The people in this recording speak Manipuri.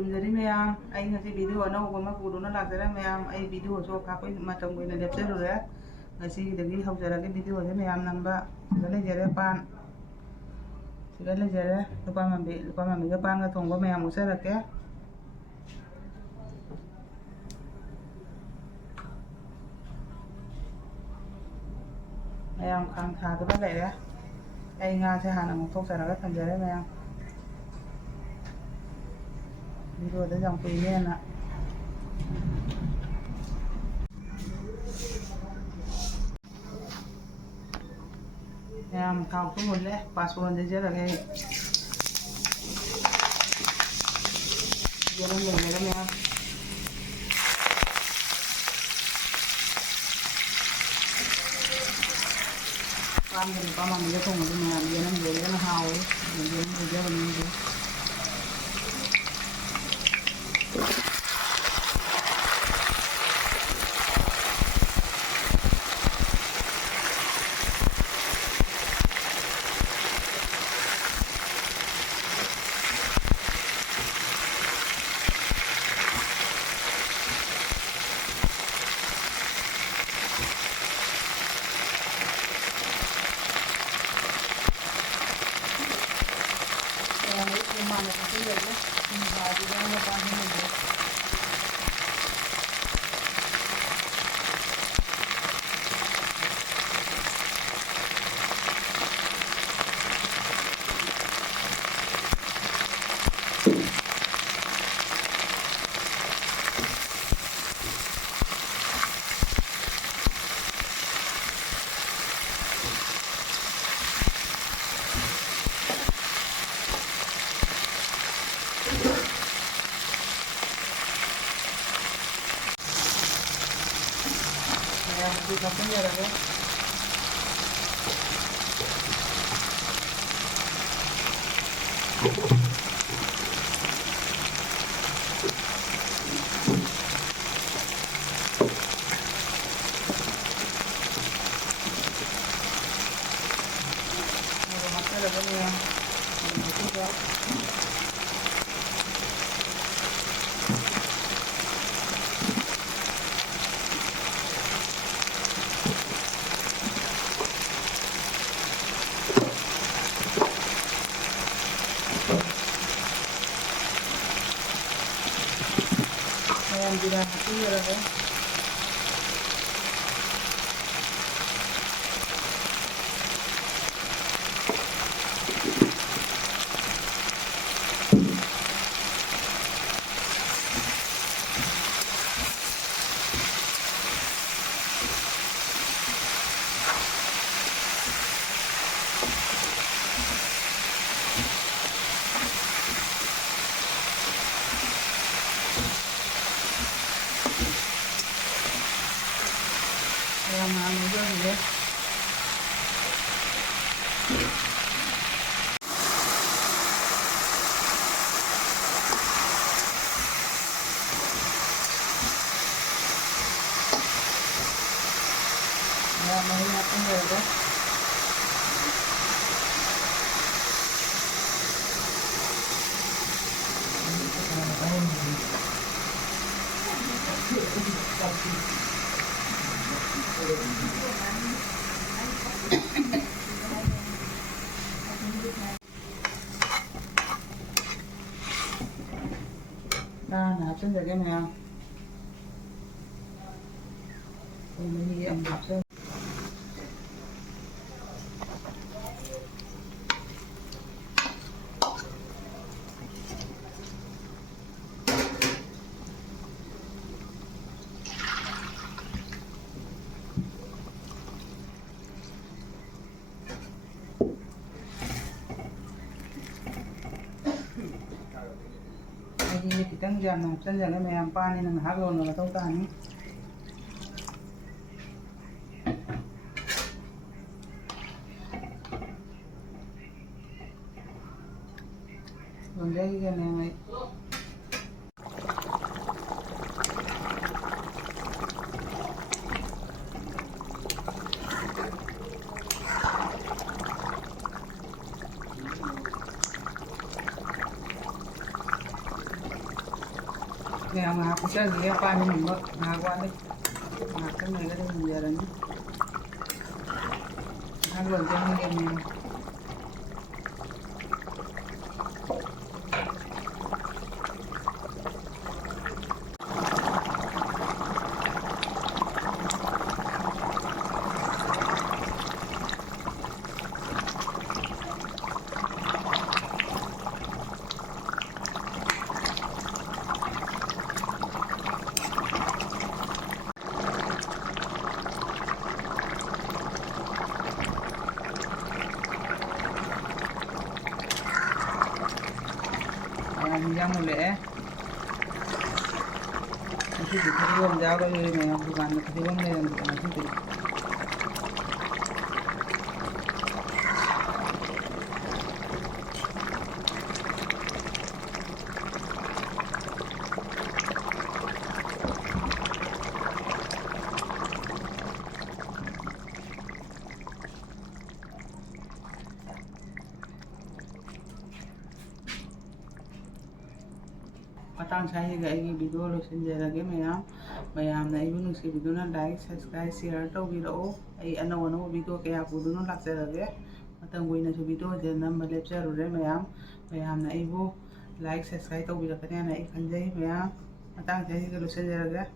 ꯈꯨꯔꯨꯝꯖꯔꯤ ꯃꯌꯥꯝ ꯑꯩ ꯉꯁꯤ ꯚꯤꯗꯤꯑꯣ ꯑꯅꯧꯕ ꯑꯃ ꯄꯨꯗꯨꯅ ꯂꯥꯛꯆꯔꯦ ꯃꯌꯥꯝ ꯑꯩ ꯚꯤꯗꯤꯑꯣꯁꯨ ꯀꯥꯞꯄꯩ ꯃꯇꯝ ꯀꯨꯏꯅ ꯂꯦꯞꯆꯔꯨꯔꯦ ꯉꯁꯤꯗꯒꯤ ꯍꯧꯖꯔꯒꯦ ꯚꯤꯗꯤꯑꯣꯁꯦ ꯃꯌꯥꯝ ꯅꯝꯕ ꯁꯤꯗ ꯂꯩꯖꯔꯦ ꯄꯥꯟ ꯁꯤꯗ ꯂꯩꯖꯔꯦ ꯂꯨꯄꯥ ꯃꯥꯟꯕꯤꯒ ꯄꯥꯟꯒ ꯊꯣꯡꯕ ꯃꯌꯥꯝ ꯎꯠꯆꯔꯛꯀꯦ ꯃꯌꯥꯝ ꯈꯥꯡ ꯊꯥꯗꯨꯅ ꯂꯩꯔꯦ ꯑꯩ ꯉꯥꯁꯦ ꯍꯥꯟꯅ ꯉꯧꯊꯣꯛꯆꯔꯒ ꯊꯝꯖꯔꯦ ꯃꯌꯥꯝ ꯚꯤꯗꯤꯑꯣꯗ ꯌꯥꯝ ꯀꯨꯏꯅꯦꯅ ꯃꯌꯥꯝ ꯊꯥꯎꯁꯨ ꯃꯨꯜꯂꯦ ꯄꯥꯁꯣꯟ ꯂꯩꯖꯔꯒꯦ ꯌꯦꯔꯨꯝ ꯂꯩꯖꯔꯦ ꯃꯌꯥꯝ ꯄꯥꯟꯒ ꯂꯨꯄꯥ ꯃꯥꯟꯕꯤꯒ ꯊꯣꯡꯕꯁꯨ ꯃꯌꯥꯝ ꯌꯦꯔꯨꯝ ꯂꯩꯔꯒꯅ ꯍꯥꯎꯋꯤ ꯌꯦꯔꯨꯝ ꯂꯩꯖꯕꯅꯤꯁꯦ Mana satu lagi, ini baju yang apa ini? Yang dikasih ya lagi. Yang dirahmati ya lagi. Yang anu juga ya. Ya, mau nyatain ya. Nah, hapsenjag에 그냥 이 양합sen. Khitang jam hapsenjag에 mayam pani na ngahak lon na tong tani. Lonjagi kan yang ay mèo ngà cũng chơi gì qua nhưng mình ngà qua đi ngà cái này cái đây mình giờ là nhé ăn luôn cho anh em mèo mình ra một lẽ nanti dikirium jauh dari mèo bukan dikirium dari nanti matang saya kayak video lo senjata meyam meyam na ibu nusi video na like subscribe share tau video ai ano video kayak aku dulu nak share lagi matang gue na video jangan malep share udah meyam na ibu like subscribe tau video kalian na ikan jai meyam matang saya kalau senjata